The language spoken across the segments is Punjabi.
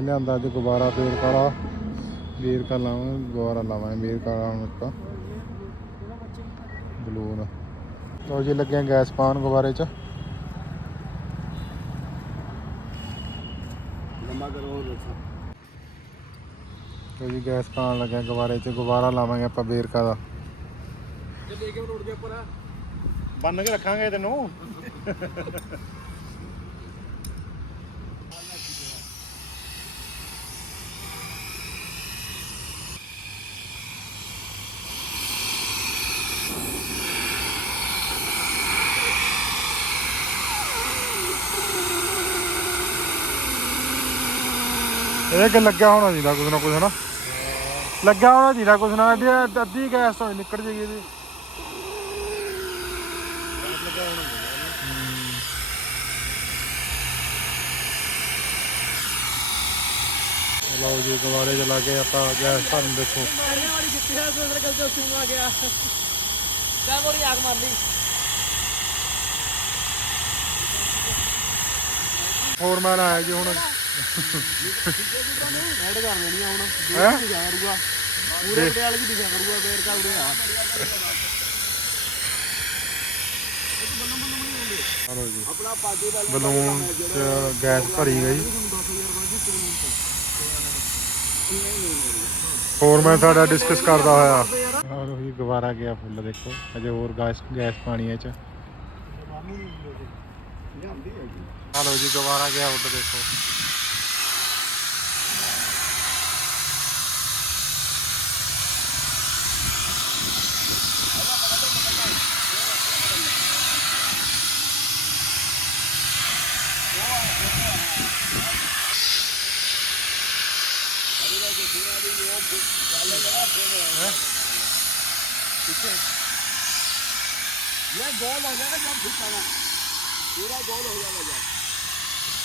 ਲਿਆਂਦਾ ਅੱਜ ਗੁਬਾਰਾ ਫੇਰ ਕਾਲਾ। ਵੀਰ ਕਾ ਲਾਵਾਂ ਗੁਬਾਰਾ ਲਾਵਾਂ ਵੀਰ ਕਾਲਾ ਹੁਣ ਇੱਕ ਬਲੂਨ। ਲੋ ਜੀ ਲੱਗੇ ਆ ਗੈਸ ਪਾਉਣ ਗੁਬਾਰੇ ਚ। ਲੰਮਾ ਕਰੋ ਹੋਰ ਲੋ ਜੀ ਗੈਸ ਪਾਉਣ ਲੱਗੇ ਆ ਗੁਬਾਰੇ ਚ। ਗੁਬਾਰਾ ਲਾਵਾਂਗੇ ਆਪਾਂ ਵੇਰਕਾ ਦਾ ਜੇ ਦੇ ਕੇ ਰੋਡ ਦੇ ਉੱਪਰ। ਆ ਬੰਨ ਕੇ ਰੱਖਾਂਗੇ ਤੈਨੂੰ। ਇਹ ਕਿ ਲੱਗਿਆ ਹੋਣਾ ਚਾਹੀਦਾ ਕੁਝ ਨਾ ਕੁਝ ਹਨਾ। ਲੱਗਿਆ ਹੋਣਾ ਚਾਹੀਦਾ ਕੁਝ ਨਾ ਅੱਧੀ ਅੱਧੀ ਗੈਸ ਤੋਂ ਹੀ ਨਿਕਲ ਜੇਗੀ ਇਹਦੀ। ਲਓ ਜੀ ਗੁਬਾਰੇ ਜਲਾ ਕੇ ਆਪਾਂ ਗੈਸ ਭਰਨ ਦੇਖੋ। ਮਾਰਨੇ ਵਾਲੀ ਜਿੱਤੀ ਹੈ ਸੋਦਰ ਕਲ ਤੋਂ ਕਿਉਂ ਆ ਗਿਆ। ਜਾ ਮੋਰੀ ਆਗ ਮਾਰ ਲਈ। ਹੋਰ ਮੈਂ ਆਇਆ ਜੀ ਹੁਣ। ਐਡ ਕਰ ਦੇਣੀ ਆ ਹੁਣ। ਹੈਂ? ਦਿਖਾ ਕਰੂਗਾ ਪੂਰੇ ਪਟਿਆਲੇ ਚ ਦਿਖਾ ਕਰੂਗਾ ਫੇਰ ਕਾ ਉਰੇ ਆ। ਚਲੋ ਜੀ। ਆਪਣਾ ਪਾਜੀ ਦਾ ਬਲੂਨ ਚ ਗੈਸ ਭਰੀ ਗਈ। ਹੋਰ ਮੈਂ ਸਾਡਾ ਡਿਸਕਸ ਕਰਦਾ ਹੋਇਆ। ਹਾਂ ਉਹੀ ਗੁਬਾਰਾ ਗਿਆ ਫੁੱਲ ਦੇਖੋ। ਅਜੇ ਹੋਰ ਗੈਸ ਗੈਸ ਪਾਣੀ ਹੈ ਚ। ਹਲੋ ਜੀ ਗੁਬਾਰਾ ਗਿਆ ਉੱਡ ਦੇਖੋ। ये गोल हो जाएगा जब ठीक करना पूरा गोल हो जाएगा जब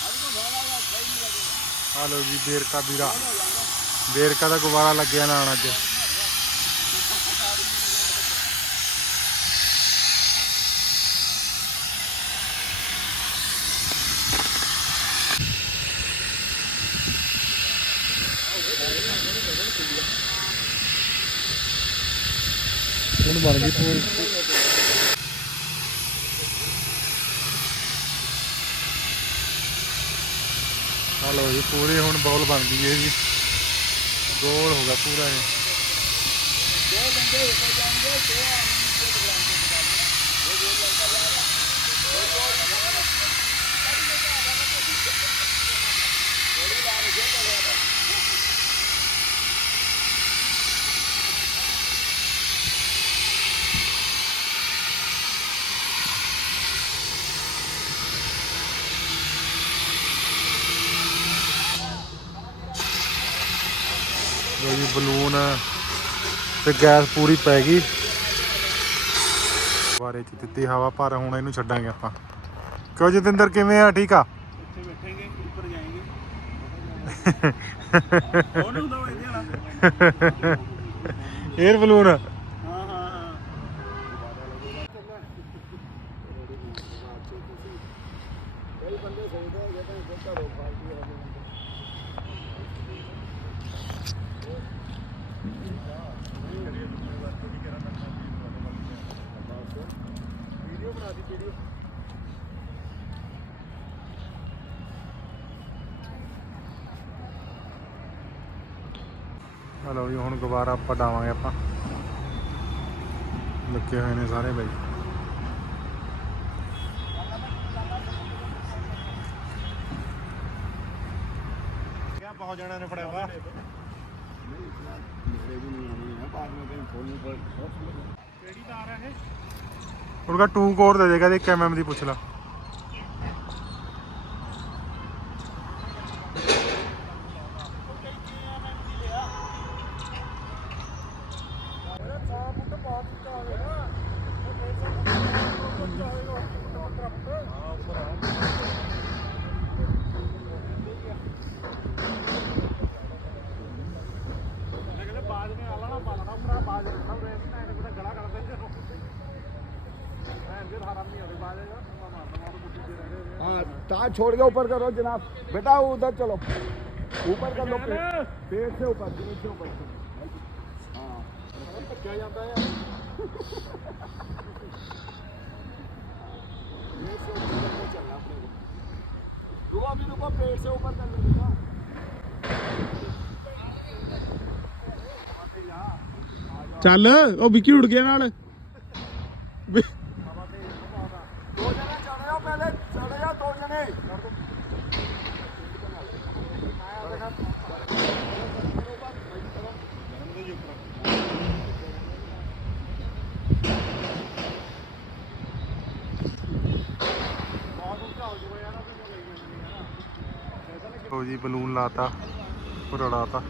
अभी तो भरा हुआ सही नहीं लगेगा ਹਲੋ ਜੀ ਬੇਰਕਾ ਵੀਰਾ ਬੇਰਕਾ ਦਾ ਗੁਬਾਰਾ ਲੱਗਿਆ ਲਾਣ ਅੱਜ ਹੁਣ ਮਰ ਗਈ ਪੂਰੀ। ਹਲੋ ਜੀ, ਪੂਰੀ ਹੁਣ ਬੌਲ ਬਣ ਗਈ ਹੈ ਜੀ। ਗੋਲ ਹੋ ਗਿਆ ਪੂਰਾ ਇਹ। ਦੋ ਬੰਦੇ ਉੱਪਰ ਜਾਣਗੇ ਤੇ ਜੀ ਬਲੂਨ ਤੇ ਗੈਸ ਪੂਰੀ ਪੈ ਗਈ। ਬਾਰੇ ਚ ਦਿੱਤੀ ਹਵਾ ਪਰ ਹੁਣ ਇਹਨੂੰ ਛੱਡਾਂਗੇ ਆਪਾਂ। ਕਿਉਂ ਜਤਿੰਦਰ ਕਿਵੇਂ ਆ? ਠੀਕ ਆ? ਇੱਥੇ ਬਲੂਨ। ਹਾਂ ਹਾਂ ਕਈ ਬੰਦੇ ਸੋਚਦੇ ਆ ਜੇ ਤਾਂ ਕੋਈ ਘਰੋਂ ਪਾਰਟੀ ਹੋਵੇ ਵੀਡੀਓ ਬਣਾ ਦੀ ਵੀਡੀਓ ਹਲੋ ਜੀ, ਹੁਣ ਦੁਬਾਰਾ ਆਪਾਂ ਡਾਵਾਂਗੇ ਆਪਾਂ। ਲੱਗੇ ਹੋਏ ਨੇ ਸਾਰੇ ਬਾਈ। ਪਹੁੰਚ ਜਾਣਾ ਨੇ ਫੜਿਆ ਵਾ ਮੇਰੇ ਵੀ ਨਹੀਂ ਆਣੀ ਹੈ ਬਾਅਦ ਵਿੱਚ ਕਹੀਂ ਫੋਨ ਪਰ ਕਿਹੜੀ ਤਾਰ ਹੈ ਇਹ ਉਹਦਾ 2 ਕੋਰ ਦੇ ਦੇਗਾ ਤੇ 1 mm ਦੀ ਪੁੱਛ ਲਾ। हाँ तार छोड़ के ऊपर करो जनाब बेटा उधर चलो ऊपर कर लो पेट पेट से ऊपर पेट से ऊपर हाँ क्या जाता है पेट से ऊपर करके चलना अपने को रुको अभी रुको पेट से ऊपर कर लेगा ਚੱਲ ਉਹ ਵਿੱਕੀ ਉੜ ਗਿਆ ਨਾਲ ਲੋ ਜੀ ਬਲੂਨ ਲਾਤਾ ਪੂਰਾ ਉਡਾਤਾ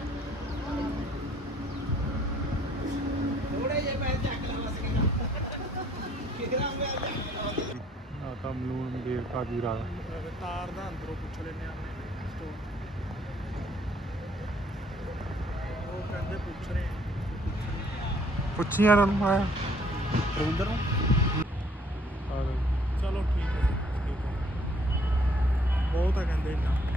ਆ ਤਾਂ ਬਲੂਨ ਗੇਰ ਕਾ ਜੀਰਾ ਤਾਰ ਦਾ ਅੰਦਰੋਂ ਪੁੱਛ ਲੈਨੇ ਆ ਉਹ ਕਹਿੰਦੇ ਪੁੱਛ ਰਹੇ ਪੁੱਛੀਆਂ ਨੂੰ ਆਇਆ। ਰਵਿੰਦਰ ਨੂੰ। ਚਲੋ ਠੀਕ ਹੈ ਠੀਕ ਹੈ। ਬਹੁਤ ਆ ਕਹਿੰਦੇ ਇੰਨਾ।